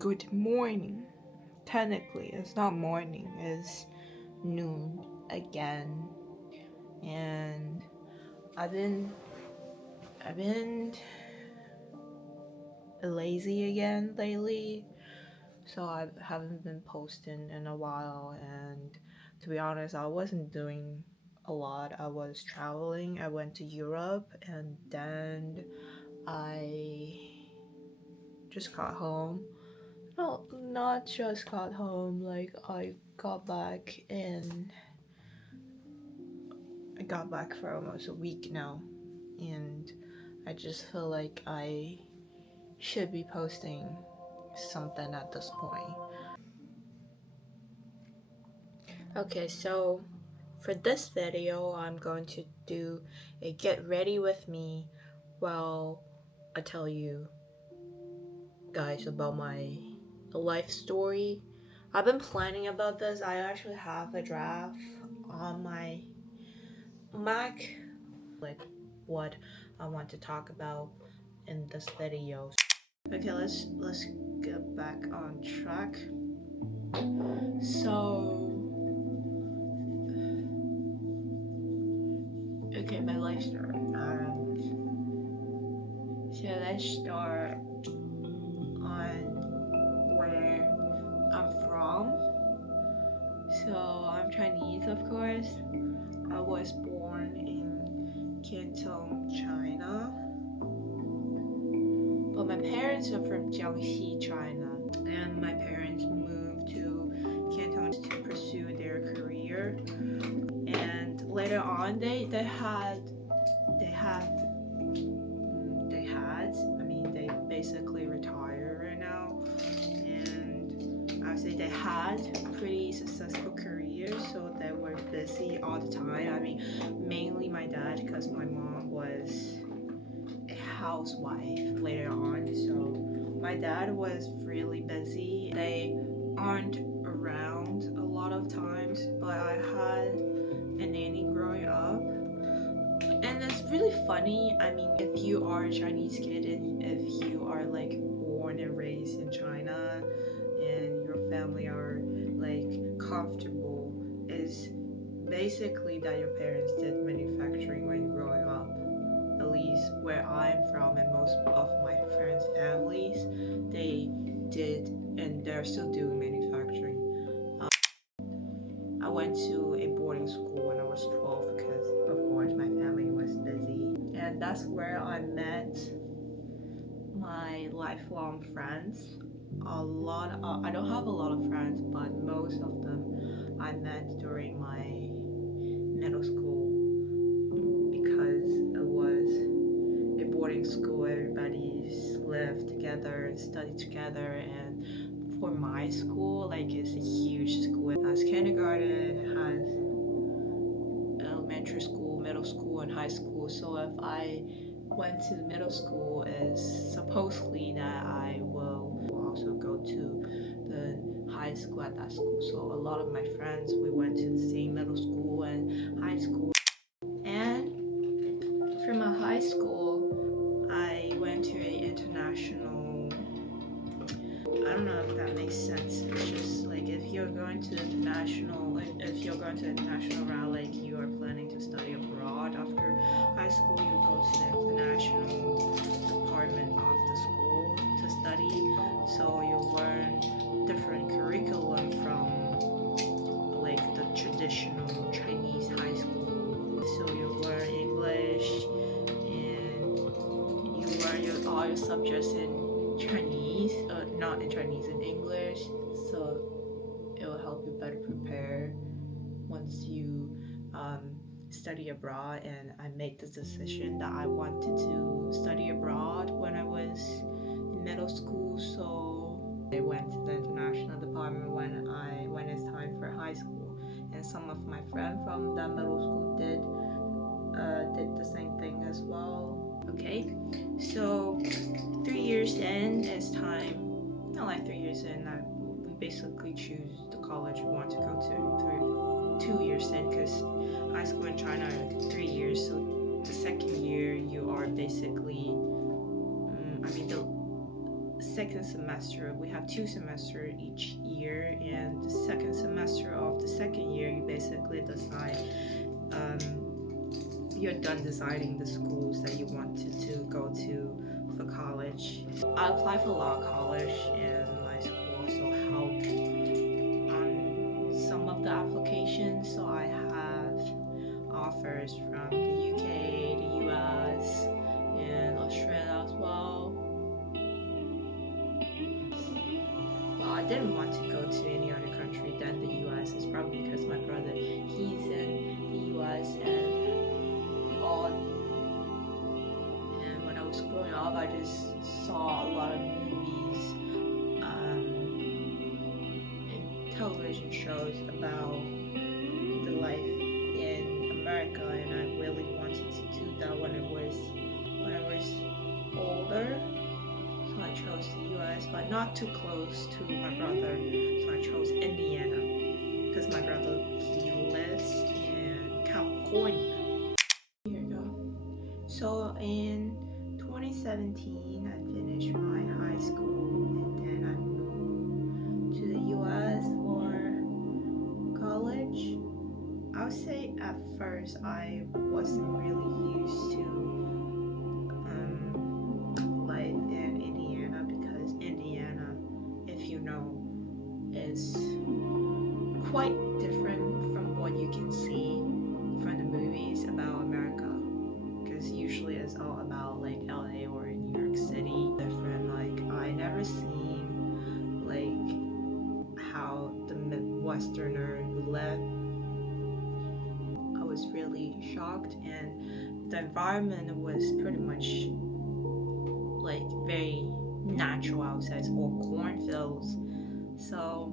Good morning. Technically, it's not morning, it's noon again. And I've been I've been lazy again lately. So I haven't been posting in a while, and to be honest, I wasn't doing a lot. I was traveling. I went to Europe, and then I just got home. No, not just got home, like I got back for almost a week now, and I just feel like I should be posting something at this point. Okay, so for this video, I'm going to do a get ready with me while I tell you guys about my life story. I've been planning about this. I actually have a draft on my Mac, like what I want to talk about in this video. Okay, let's get back on track. So, okay, my life story. So let's start on where I'm from. So I'm Chinese, of course. I was born in Canton, China. But my parents are from Jiangxi, China. And my parents moved to Canton to pursue their career. And later on, they basically retired right now. And I would say they had pretty successful careers, so they were busy all the time. I mean, mainly my dad, because my mom was a housewife later on, so my dad was really busy. They aren't around a lot of times, but I had a nanny growing up, and it's really funny. I mean, if you are a Chinese kid and if you are like born and raised in China and your family are like comfortable, is basically that your parents did manufacturing when you're growing up. At least where I'm from and most of my friends' families, they did and they're still doing manufacturing. I went to a boarding school when I was 12 because of course my family was busy, and that's where I met my lifelong friends. I don't have a lot of friends, but most of them I met during my middle school because it was a boarding school. Everybody lived together and studied together, and for my school, like, it's a huge school. It has kindergarten, it has elementary school, middle school, and high school. So if I went to middle school, is supposedly that I will also go to the high school at that school. So a lot of my friends, we went to the same middle school and high school. And from a high school, I went to a international, I don't know if that makes sense. It's just like if you're going to the international route, like you are planning to study abroad after high school, you go to the international department of the school to study. So you learn different curriculum from like the traditional Chinese high school. So you learn English and you learn all your subjects in Chinese, not in Chinese, in English. So it will help you better prepare once you study abroad. And I made the decision that I wanted to study abroad when I was in middle school. So I went to the international department when it's time for high school. And some of my friends from that middle school did the same thing as well. Okay, so 3 years in, it's time. Not like 3 years in. We basically choose the college we want to go to. 2 years in, because high school in China are 3 years. So the second year you are basically, the second semester. We have 2 semesters each year, and the second semester of the second year, you basically decide. You're done deciding the schools that you wanted to go to for college. I applied for a lot of college in my school, so help on some of the applications. So I have offers from the UK, the US, and Australia as well. Well, I didn't want to go to any other country than the US. It's probably because my brother, he's in the US, and when I was growing up, I just saw a lot of movies and television shows about the life in America, and I really wanted to do that when I was older. So I chose the US, but not too close to my brother. So I chose Indiana because my brother, he lives in California. Here you go. So in 2017, I finished my high school, and then I moved to the US for college. I would say at first I wasn't really used to life in Indiana, because Indiana, if you know, is quite different from what you can see from the movies about America. Because usually it's all about like LA or New York City. Different. Like I never seen like how the Midwesterner live. I was really shocked, and the environment was pretty much like very natural. I would say it's all cornfields. So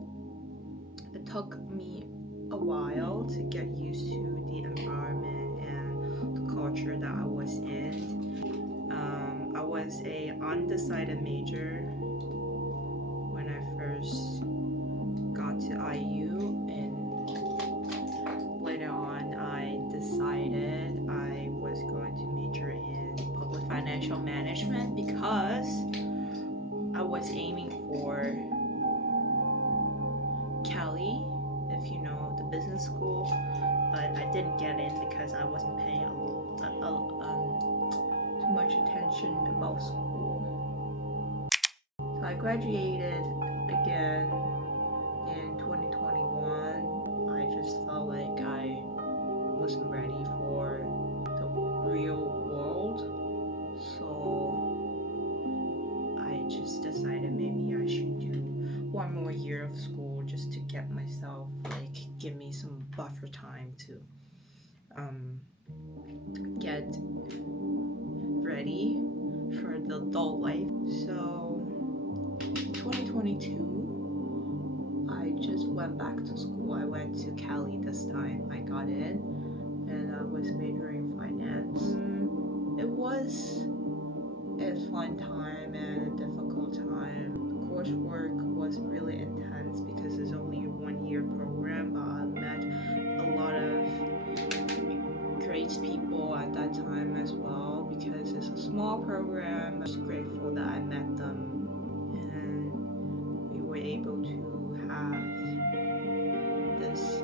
it took me a while to get used to the environment and the culture that I was in. I was a undecided major when I first got to IU, and later on I decided I was going to major in public financial management because I was aiming for Cali, if you know, the business school, but I didn't get in because I wasn't paying too much attention about school. So I graduated again in 2021. I just felt like I wasn't ready for the real world, so I just decided maybe I should do one more year of school just to get myself, like, give me some buffer time to get ready for the adult life. So 2022, I just went back to school. I went to Cali this time. I got in, and I was majoring in finance. It was a fun time and a difficult time. The coursework was really intense because it's only a 1-year program, but I met a lot of great people at that time as well because it's a small program. I'm just grateful that I met them, and we were able to have this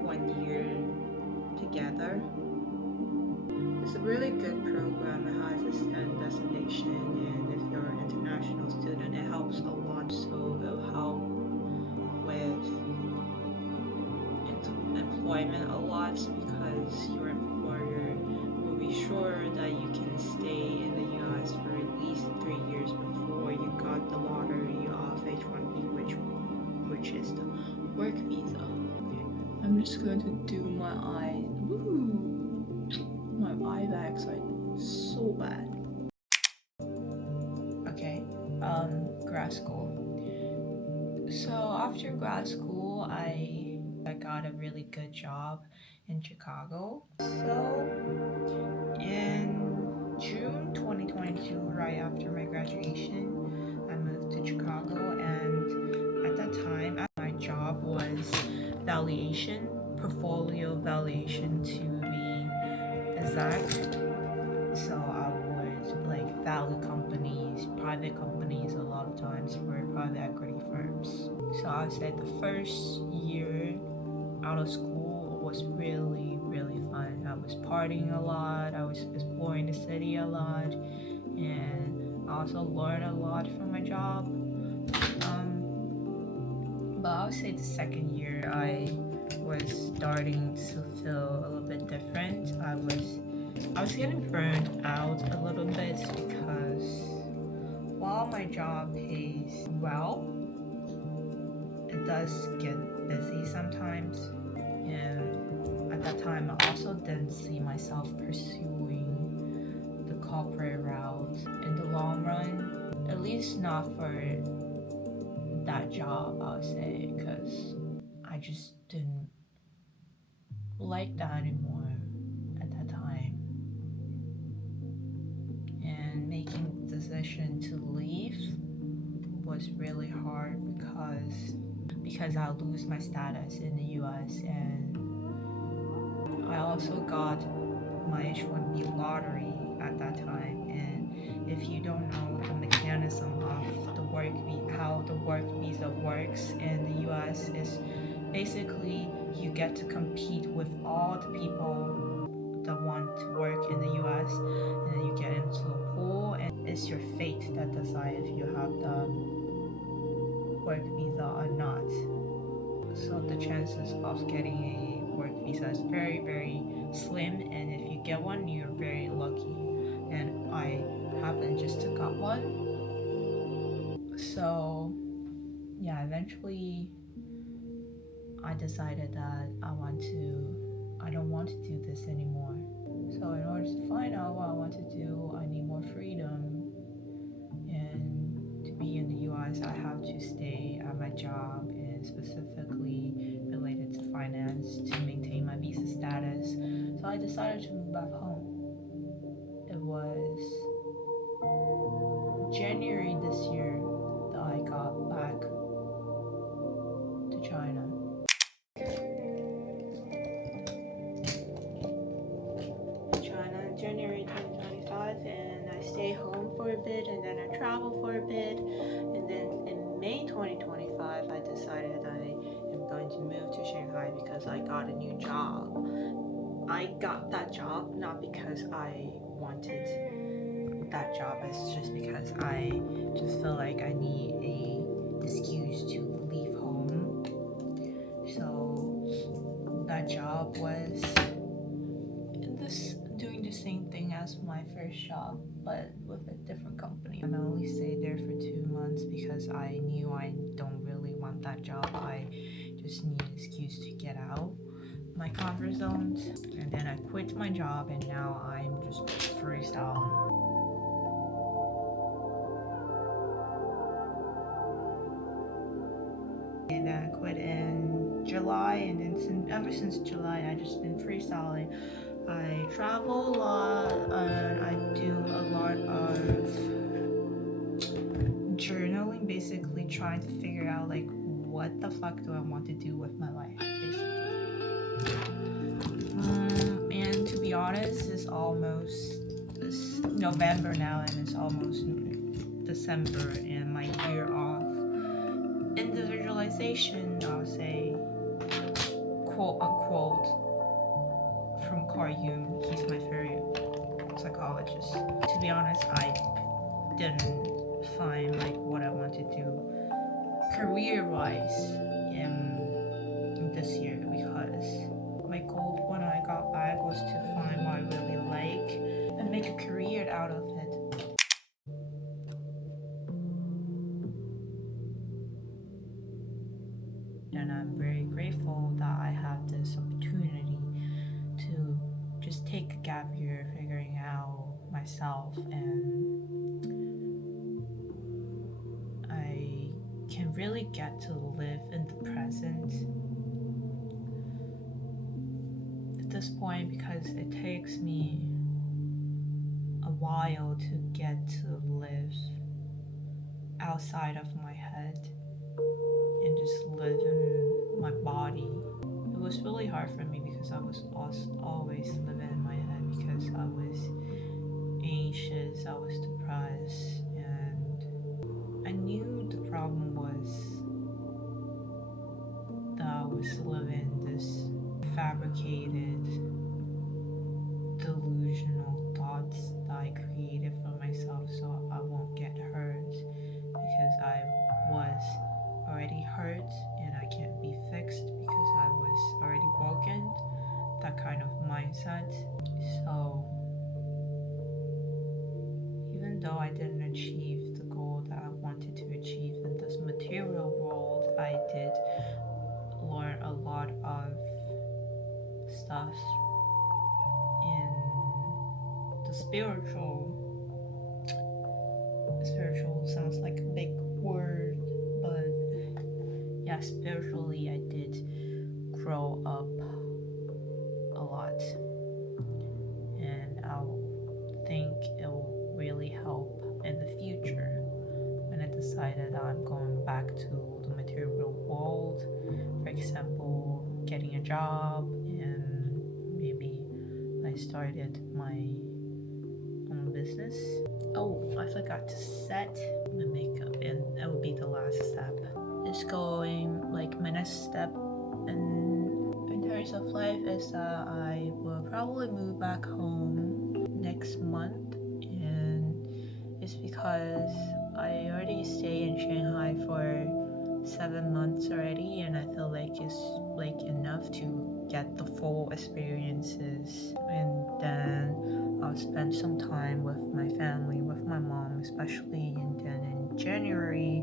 1 year together. It's a really good program. It has a STEM designation, and if you're an international student, it helps a lot. So it'll help with employment a lot because your employer will be sure that you can stay in the US for at least 3 years before you got the lottery of H-1B, which is the work visa. Okay. I'm just going to do my eye. Woo! My eye bags are so bad. Okay, grad school. So after grad school, I got a really good job in Chicago. So in June 2022, right after my graduation, I moved to Chicago, and at that time, my job was valuation, portfolio valuation to be exact. So I would like value companies these private companies a lot of times for private equity firms. So I would say the first year out of school was really, really fun. I was partying a lot, I was exploring the city a lot, and I also learned a lot from my job. But I would say the second year I was starting to feel a little bit different. I was getting burned out a little bit because while my job pays well, it does get busy sometimes. And at that time, I also didn't see myself pursuing the corporate route in the long run, at least not for that job, I would say, because I just didn't like that anymore at that time. And making the decision to leave was really hard because I'll lose my status in the US, and I also got my H-1B lottery at that time. And if you don't know the mechanism of how the work visa works in the US, is basically you get to compete with all the people that want to work in the US, and then you get into a pool, and it's your fate that decides if you have the work visa or not. So the chances of getting a work visa is very, very slim, and if you get one, you're very lucky. And I happened just to got one. So yeah, eventually I decided that I don't want to do this anymore. So in order to find out what I want to do, I need more freedom. And to be in the US, I have to stay at my job, and specifically related to finance, to maintain my visa status. So I decided to move back home. It was January this year that I got back to China. January 2025, and I stayed home for a bit, and then I traveled for a bit, and then in May 2025 I decided I am going to move to Shanghai because I got a new job. I got that job not because I wanted that job, it's just because I just feel like I need a excuse to leave home. So that job was doing the same thing as my first job, but with a different company. I only stayed there for 2 months because I knew I don't really want that job. I just need an excuse to get out my comfort zones. And then I quit my job, and now I'm just freestyling. And then I quit in July, and then ever since July I just been freestyling. I travel a lot, and I do a lot of journaling, basically trying to figure out like what the fuck do I want to do with my life, basically. And to be honest, it's November now, and it's almost December, and my year of individualization, I'll say, quote unquote, from Carl Jung. He's my favorite psychologist. To be honest, I didn't find like what I want to do career-wise in this year, because my goal when I got back was to find what I really like and make a career out of it. And I'm very grateful that I have this opportunity to just take a gap year, figuring out myself, and I can really get to live in the present at this point, because it takes me a while to get to live outside of my head and just live in my body. It was really hard for me because I was always living in my head, because I was anxious, I was depressed, and always live in this fabricated, delusional thoughts that I created for myself so I won't get hurt because I was already hurt and I can't be fixed because I was already broken. That kind of mindset. So even though I didn't achieve the goal that I wanted to achieve in this material world, I did learn a lot of stuff in the spiritual sounds like a big word, but yeah, spiritually I did grow up a lot, and I think it will really help in the future when I decided I'm going back to the material world. For example, getting a job, and maybe I started my own business. Oh, I forgot to set my makeup, and that would be the last step. It's going like my next step in terms of life is that I will probably move back home next month, and it's because I already stay in Shanghai for 7 months already, and I feel like it's like enough to get the full experiences, and then I'll spend some time with my family, with my mom especially, and then in January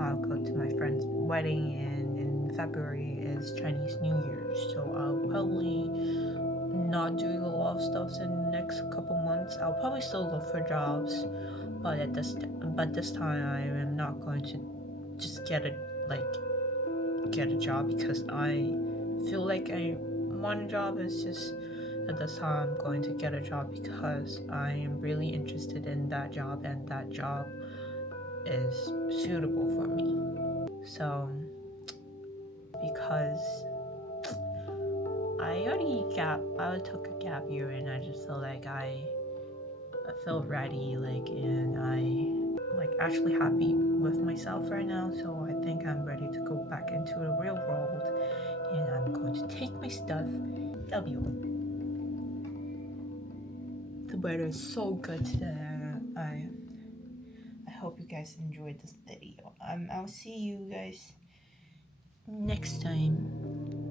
I'll go to my friend's wedding, and in February is Chinese New Year, so I'll probably not doing a lot of stuff in the next couple months. I'll probably still look for jobs, but this time I am not going to just get a job because I feel like I want a job. It's just at this time I'm going to get a job because I am really interested in that job and that job is suitable for me. So because I took a gap year, and I just feel like I feel ready, and I actually happy with myself right now. So I think I'm ready to go back into the real world, and I'm going to take my stuff. The weather is so good today. I hope you guys enjoyed this video. I'll see you guys next time.